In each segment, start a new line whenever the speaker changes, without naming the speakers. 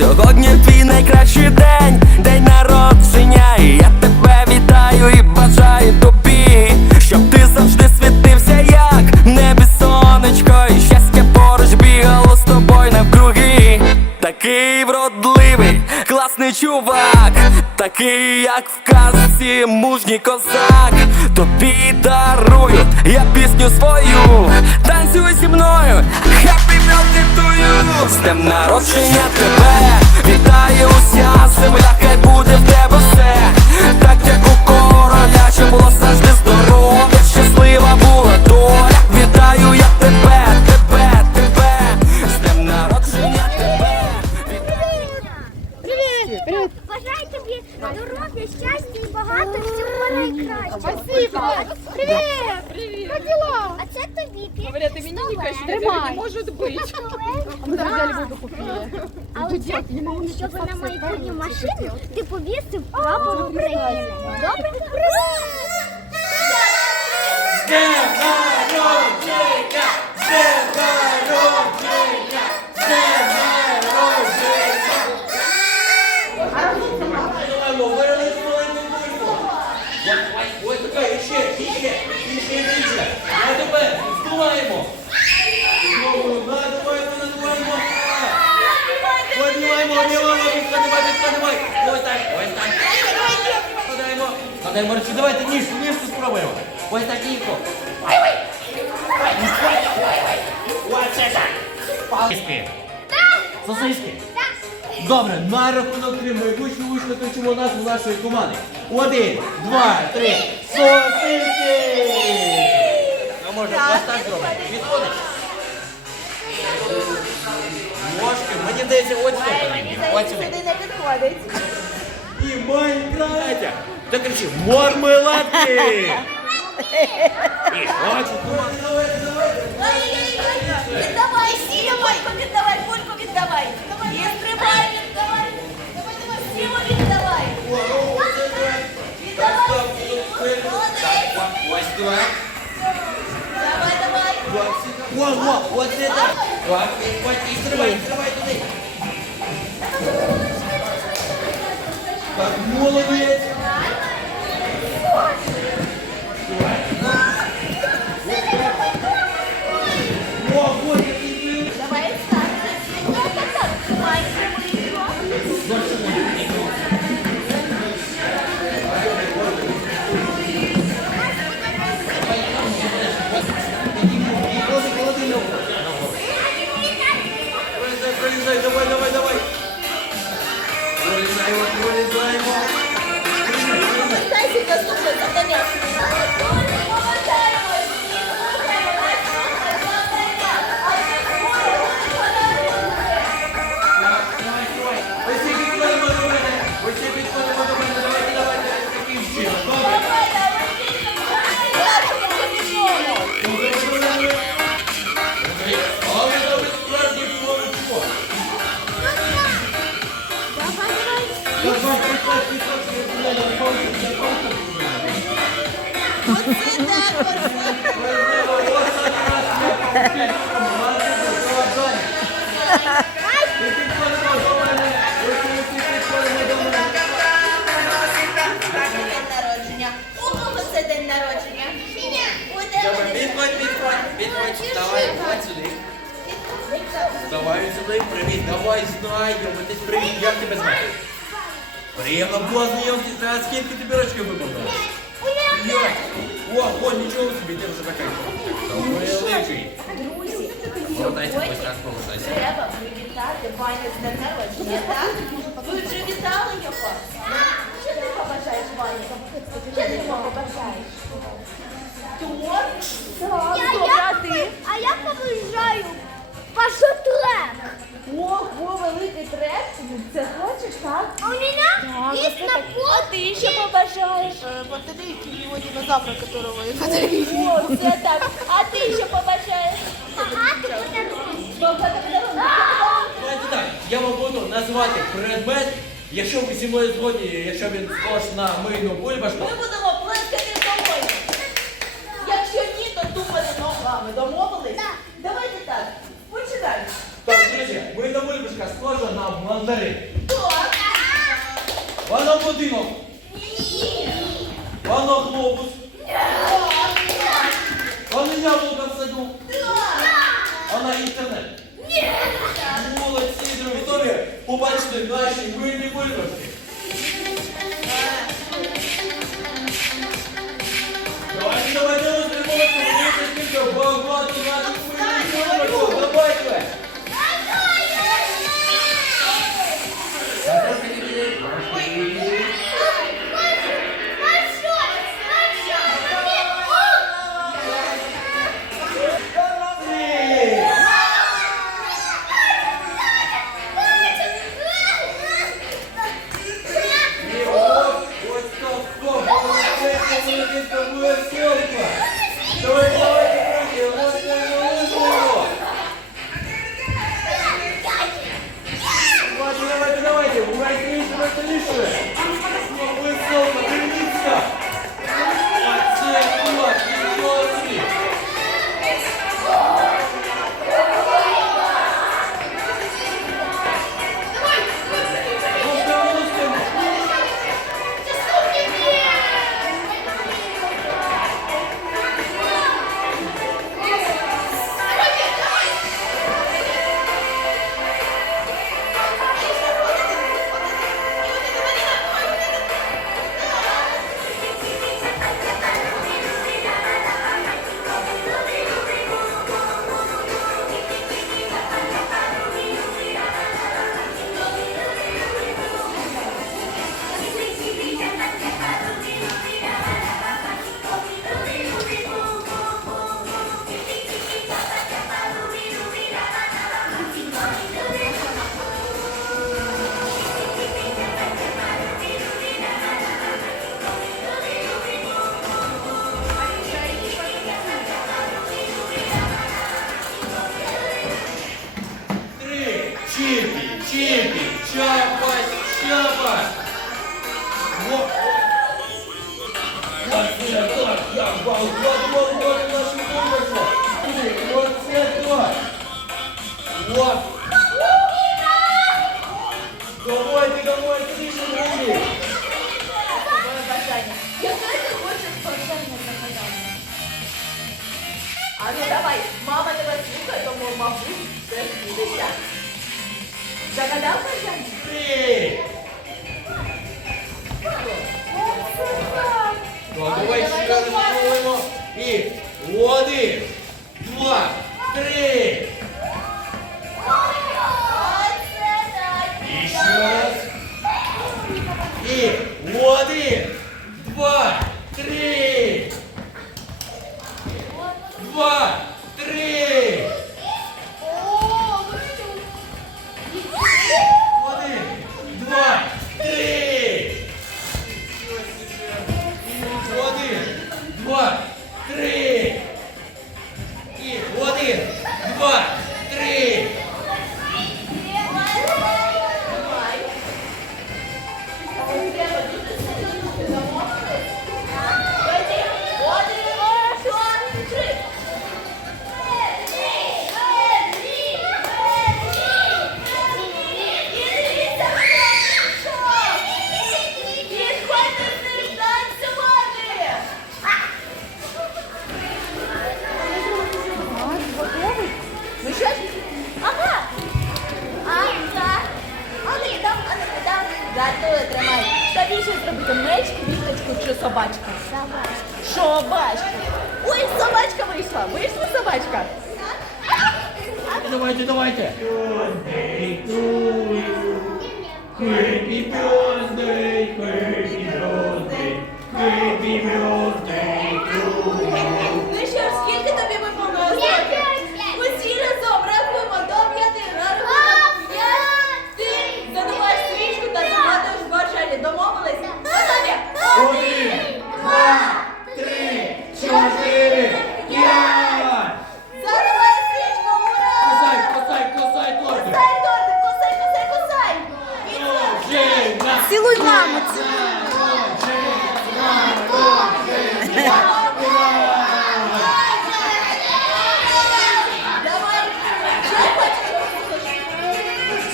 Сьогодні твій найкращий день, день народження, як в казці, мужній козак. Тобі дарую я пісню свою, танцюй зі мною, хеппі to З днем народження тебе. Вітає уся земля, хай буде в тебе все, так як у короля, щоб було завжди здоров'я,
щастя і багато всього найкращого.
Спасибо.
Привіт!
Привіт.
Як діла? А це тобі.
Говорят, именинника еще
Тримай.
не может быть.
Мы взяли воду купили. А оце, щоб на майбутню машину ти повісив прапор України. Добре?
Ось Ось так, ось так. Речі. Давайте ніж, ніжку спробуємо. Ось так, ніжку. Ось так. Сосиски. Сосиски. Добре, на рахунок три ми гучно гучно кричимо назву нашої команди. Один, два, три. Сосиски! Ну може, ось так зробимо. Відходиш. Ножки, мені здається, ось сюди. Ось сюди.
не підходить.
І Майнкрафтя. Та кричи, мармеладки! І хочу команду.
Віддавай, Сіля, Мойко, віддавай, Кульку віддавай. І стрибай, віддавай. Сіму віддавай. Віддавай, Сіму. Молодець.
Ось так.
Давай, давай.
О, о, ось це так. Так, ось, і стрибай, стрибай туди. Так, молодець.
Давай,
сюди. Привіт, давай знайдемо. Ти привіт, як тебе звати? Приємно було знайомитися, скільки тобі рочків виповнилось? П'ять. О, о, нічого собі, ти вже такий. Великий.
Друзі,
Повертайся, ось так повертайся.
треба привітати Ваню народження, так? Ви вже вітали його? Що ти побажаєш, Ваня? Що ти йому побажаєш? Торт? Так,
Я,
добре,
я,
а ти?
а я побажаю пашотрек.
Ого, великий трек, це хочеш, так?
А у меня Ліс на
А ти що побажаєш?
Батарейки его динозавра, которого я подарила.
О, все так. А ти що побажаєш?
Багато подарунків.
Багато подарунків.
Давайте так, я вам буду назвати предмет, якщо ви зі мною згодні, якщо він схож на мийну бульбашку.
Ми будемо плескати домой. Якщо ні, то тупати ногами. Домовились? Так. Давайте так. Починаємо.
Так, друзі, мийна бульбашка схожа на мандарин.
Добре.
Пана будинок.
Ні.
Пана глобус. Пане яблука в саду. А на інтернет. Ні. Молодці, друзі. Готові побачити наші буйні виборки. Давайте, давайте.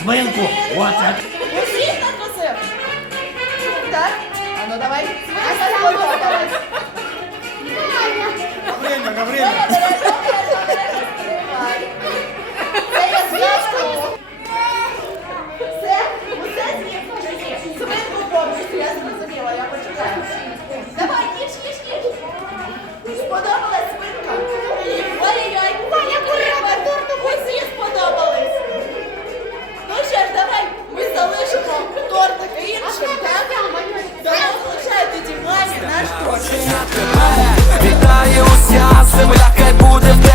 Смилку, оце.
Усіх надпосив? Так? А ну давай. Смилка, давай.
Гавриля, Гавриля.
земля, хай буде.